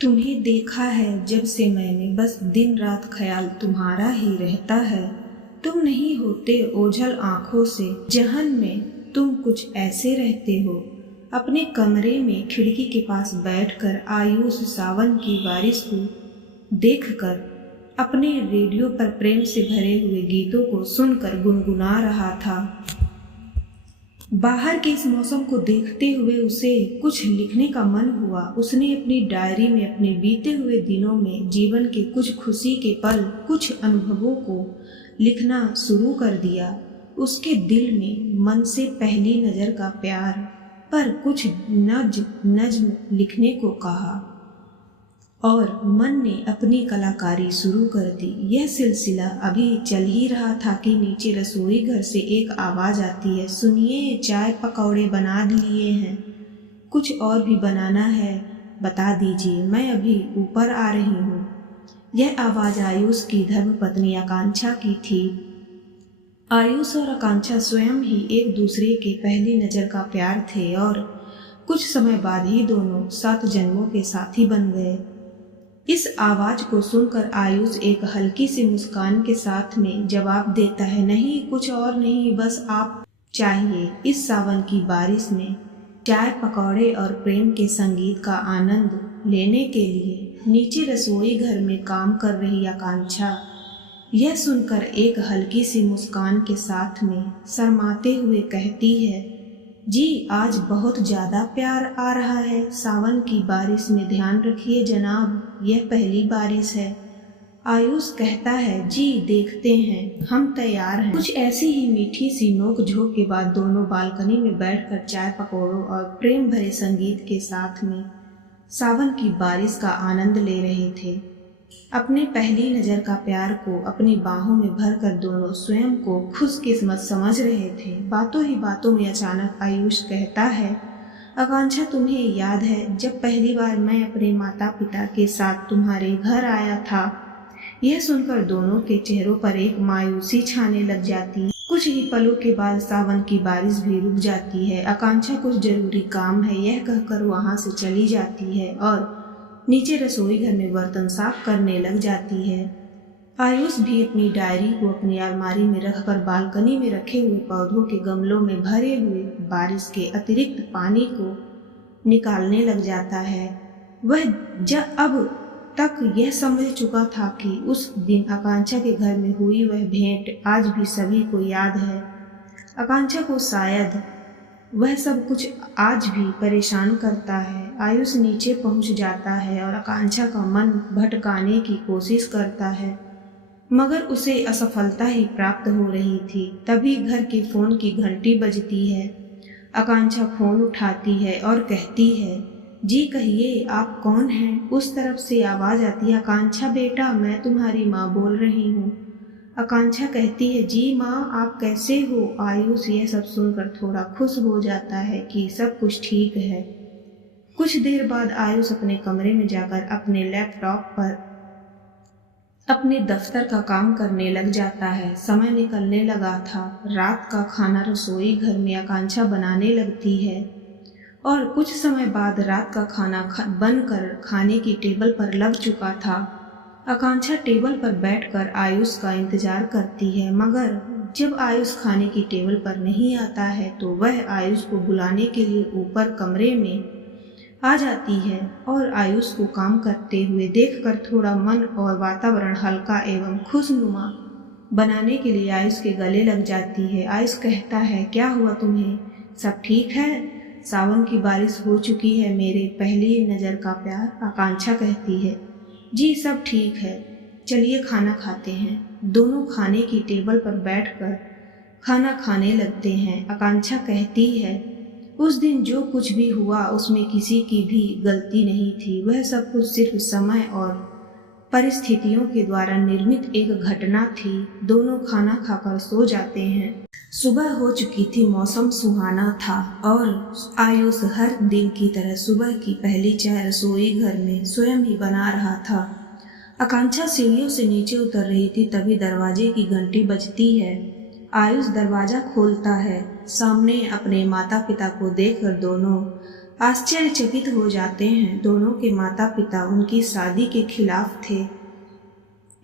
तुम्हें देखा है जब से मैंने, बस दिन रात ख्याल तुम्हारा ही रहता है। तुम नहीं होते ओझल आंखों से जहन में, तुम कुछ ऐसे रहते हो। अपने कमरे में खिड़की के पास बैठकर आयुष सावन की बारिश को देखकर अपने रेडियो पर प्रेम से भरे हुए गीतों को सुनकर गुनगुना रहा था। बाहर के इस मौसम को देखते हुए उसे कुछ लिखने का मन हुआ। उसने अपनी डायरी में अपने बीते हुए दिनों में जीवन के कुछ खुशी के पल, कुछ अनुभवों को लिखना शुरू कर दिया। उसके दिल में मन से पहली नज़र का प्यार पर कुछ नज्म लिखने को कहा और मन ने अपनी कलाकारी शुरू कर दी। यह सिलसिला अभी चल ही रहा था कि नीचे रसोई घर से एक आवाज़ आती है, सुनिए चाय पकौड़े बना लिए हैं, कुछ और भी बनाना है बता दीजिए, मैं अभी ऊपर आ रही हूँ। यह आवाज़ आयुष की धर्मपत्नी आकांक्षा की थी। आयुष और आकांक्षा स्वयं ही एक दूसरे के पहली नज़र का प्यार थे और कुछ समय बाद ही दोनों 7 जन्मों के साथी बन गए। इस आवाज को सुनकर आयुष एक हल्की सी मुस्कान के साथ में जवाब देता है, नहीं कुछ और नहीं, बस आप चाहिए। इस सावन की बारिश में चाय पकौड़े और प्रेम के संगीत का आनंद लेने के लिए नीचे रसोई घर में काम कर रही आकांक्षा यह सुनकर एक हल्की सी मुस्कान के साथ में शर्माते हुए कहती है, जी आज बहुत ज़्यादा प्यार आ रहा है सावन की बारिश में, ध्यान रखिए जनाब, यह पहली बारिश है। आयुष कहता है, जी देखते हैं, हम तैयार हैं। कुछ ऐसी ही मीठी सी नोक झोंक के बाद दोनों बालकनी में बैठकर चाय पकौड़ों और प्रेम भरे संगीत के साथ में सावन की बारिश का आनंद ले रहे थे। अपने पहली नज़र का प्यार को अपनी बाहों में भरकर दोनों स्वयं को खुशकिस्मत समझ रहे थे। बातों ही बातों में अचानक आयुष कहता है, आकांक्षा तुम्हें याद है जब पहली बार मैं अपने माता पिता के साथ तुम्हारे घर आया था। यह सुनकर दोनों के चेहरों पर एक मायूसी छाने लग जाती। कुछ ही पलों के बाद सावन की बारिश भी रुक जाती है। आकांक्षा कुछ जरूरी काम है यह कहकर वहां से चली जाती है और नीचे रसोई घर में बर्तन साफ करने लग जाती है। आयुष भी अपनी डायरी को अपनी अलमारी में रखकर बालकनी में रखे हुए पौधों के गमलों में भरे हुए बारिश के अतिरिक्त पानी को निकालने लग जाता है। वह अब तक यह समझ चुका था कि उस दिन आकांक्षा के घर में हुई वह भेंट आज भी सभी को याद है। आकांक्षा को शायद वह सब कुछ आज भी परेशान करता है। आयुष नीचे पहुंच जाता है और आकांक्षा का मन भटकाने की कोशिश करता है, मगर उसे असफलता ही प्राप्त हो रही थी। तभी घर के फोन की घंटी बजती है। आकांक्षा फोन उठाती है और कहती है, जी कहिए आप कौन हैं? उस तरफ से आवाज़ आती है, आकांक्षा बेटा मैं तुम्हारी माँ बोल रही हूँ। आकांक्षा कहती है, जी माँ आप कैसे हो? आयुष यह सब सुनकर थोड़ा खुश हो जाता है कि सब कुछ ठीक है। कुछ देर बाद आयुष अपने कमरे में जाकर अपने लैपटॉप पर अपने दफ्तर का काम करने लग जाता है। समय निकलने लगा था। रात का खाना रसोई घर में आकांक्षा बनाने लगती है और कुछ समय बाद रात का खाना बनकर खाने की टेबल पर लग चुका था। आकांक्षा टेबल पर बैठकर आयुष का इंतजार करती है, मगर जब आयुष खाने की टेबल पर नहीं आता है तो वह आयुष को बुलाने के लिए ऊपर कमरे में आ जाती है और आयुष को काम करते हुए देखकर थोड़ा मन और वातावरण हल्का एवं खुशनुमा बनाने के लिए आयुष के गले लग जाती है। आयुष कहता है, क्या हुआ तुम्हें? सब ठीक है? सावन की बारिश हो चुकी है मेरे पहली नज़र का प्यार। आकांक्षा कहती है, जी सब ठीक है, चलिए खाना खाते हैं। दोनों खाने की टेबल पर बैठकर खाना खाने लगते हैं। आकांक्षा कहती है, उस दिन जो कुछ भी हुआ उसमें किसी की भी गलती नहीं थी। वह सब कुछ सिर्फ समय और परिस्थितियों के द्वारा निर्मित एक घटना थी। दोनों खाना खाकर सो जाते हैं। सुबह हो चुकी थी, मौसम सुहाना था और आयुष हर दिन की तरह सुबह की पहली चाय रसोई घर में स्वयं ही बना रहा था। आकांक्षा सीढ़ियों से नीचे उतर रही थी, तभी दरवाजे की घंटी बजती है। आयुष दरवाजा खोलता है। सामने अपने माता पिता को देखकर दोनों आश्चर्यचकित हो जाते हैं। दोनों के माता पिता उनकी शादी के खिलाफ थे।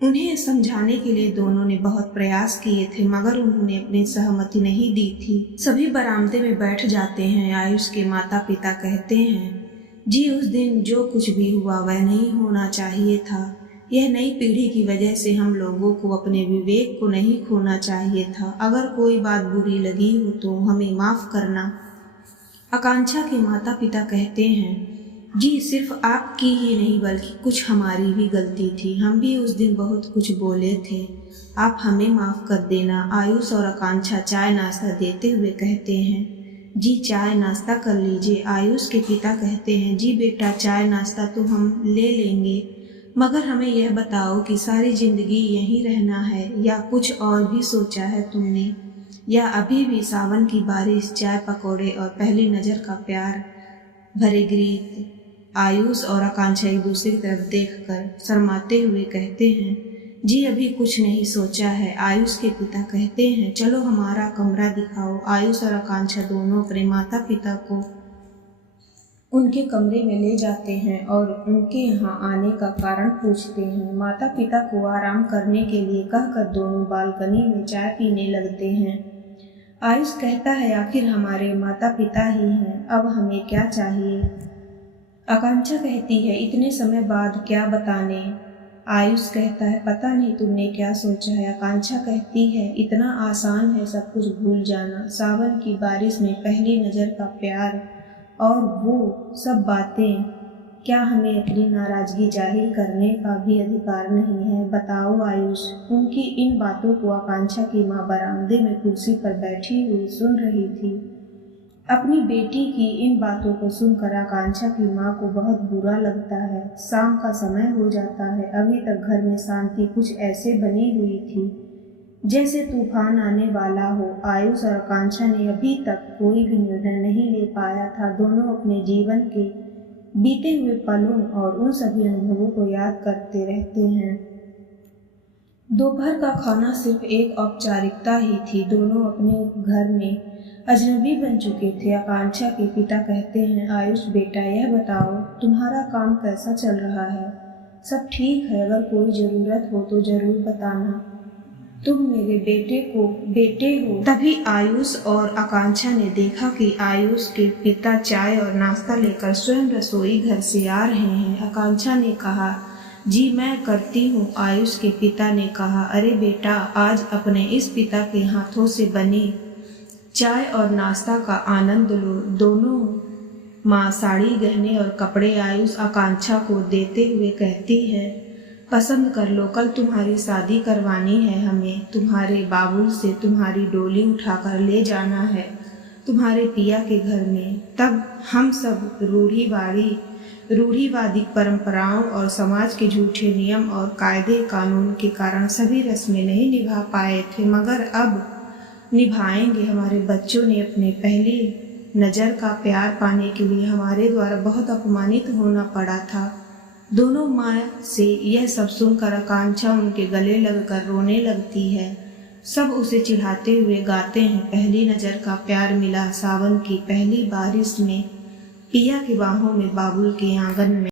उन्हें समझाने के लिए दोनों ने बहुत प्रयास किए थे, मगर उन्होंने अपनी सहमति नहीं दी थी। सभी बरामदे में बैठ जाते हैं। आयुष के माता पिता कहते हैं, जी उस दिन जो कुछ भी हुआ वह नहीं होना चाहिए था। यह नई पीढ़ी की वजह से हम लोगों को अपने विवेक को नहीं खोना चाहिए था। अगर कोई बात बुरी लगी हो तो हमें माफ़ करना। आकांक्षा के माता पिता कहते हैं, जी सिर्फ आपकी ही नहीं बल्कि कुछ हमारी भी गलती थी। हम भी उस दिन बहुत कुछ बोले थे, आप हमें माफ़ कर देना। आयुष और आकांक्षा चाय नाश्ता देते हुए कहते हैं, जी चाय नाश्ता कर लीजिए। आयुष के पिता कहते हैं, जी बेटा चाय नाश्ता तो हम ले लेंगे, मगर हमें यह बताओ कि सारी ज़िंदगी यहीं रहना है या कुछ और भी सोचा है तुमने, या अभी भी सावन की बारिश, चाय पकौड़े और पहली नज़र का प्यार भरे गीत। आयुष और आकांक्षा एक दूसरे की तरफ देखकर शर्माते हुए कहते हैं, जी अभी कुछ नहीं सोचा है। आयुष के पिता कहते हैं, चलो हमारा कमरा दिखाओ। आयुष और आकांक्षा दोनों अपने माता पिता को उनके कमरे में ले जाते हैं और उनके यहाँ आने का कारण पूछते हैं। माता पिता को आराम करने के लिए कहकर दोनों बालकनी में चाय पीने लगते हैं। आयुष कहता है, आखिर हमारे माता पिता ही हैं, अब हमें क्या चाहिए। आकांक्षा कहती है, इतने समय बाद क्या बताने। आयुष कहता है, पता नहीं तुमने क्या सोचा है। आकांक्षा कहती है, इतना आसान है सब कुछ भूल जाना। सावन की बारिश में पहली नज़र का प्यार और वो सब बातें, क्या हमें अपनी नाराज़गी जाहिर करने का भी अधिकार नहीं है? बताओ आयुष। उनकी इन बातों को आकांक्षा की माँ बरामदे में कुर्सी पर बैठी हुई सुन रही थी। अपनी बेटी की इन बातों को सुनकर आकांक्षा की माँ को बहुत बुरा लगता है। शाम का समय हो जाता है। अभी तक घर में शांति कुछ ऐसे बनी हुई थी जैसे तूफान आने वाला हो। आयुष और आकांक्षा ने अभी तक कोई भी निर्णय नहीं ले पाया था। दोनों अपने जीवन के बीते हुए पलों और उन सभी अनुभवों को याद करते रहते हैं। दोपहर का खाना सिर्फ एक औपचारिकता ही थी। दोनों अपने घर में अजनबी बन चुके थे। आकांक्षा के पिता कहते हैं, आयुष बेटा यह बताओ तुम्हारा काम कैसा चल रहा है? सब ठीक है? अगर कोई ज़रूरत हो तो ज़रूर बताना, तुम मेरे बेटे हो। तभी आयुष और आकांक्षा ने देखा कि आयुष के पिता चाय और नाश्ता लेकर स्वयं रसोई घर से आ रहे हैं। आकांक्षा ने कहा, जी मैं करती हूँ। आयुष के पिता ने कहा, अरे बेटा आज अपने इस पिता के हाथों से बनी चाय और नाश्ता का आनंद लो। दोनों माँ साड़ी, गहने और कपड़े आयुष आकांक्षा को देते हुए कहती है, पसंद कर लो, कल तुम्हारी शादी करवानी है। हमें तुम्हारे बाबुल से तुम्हारी डोली उठाकर ले जाना है तुम्हारे पिया के घर में। तब हम सब रूढ़िवादी परंपराओं और समाज के झूठे नियम और कायदे कानून के कारण सभी रस्में नहीं निभा पाए थे, मगर अब निभाएंगे। हमारे बच्चों ने अपने पहली नज़र का प्यार पाने के लिए हमारे द्वारा बहुत अपमानित होना पड़ा था। दोनों माँ से यह सब सुनकर आकांक्षा उनके गले लगकर रोने लगती है। सब उसे चिढ़ाते हुए गाते हैं, पहली नज़र का प्यार मिला सावन की पहली बारिश में, पिया की बाहों में, बाबुल के आंगन में।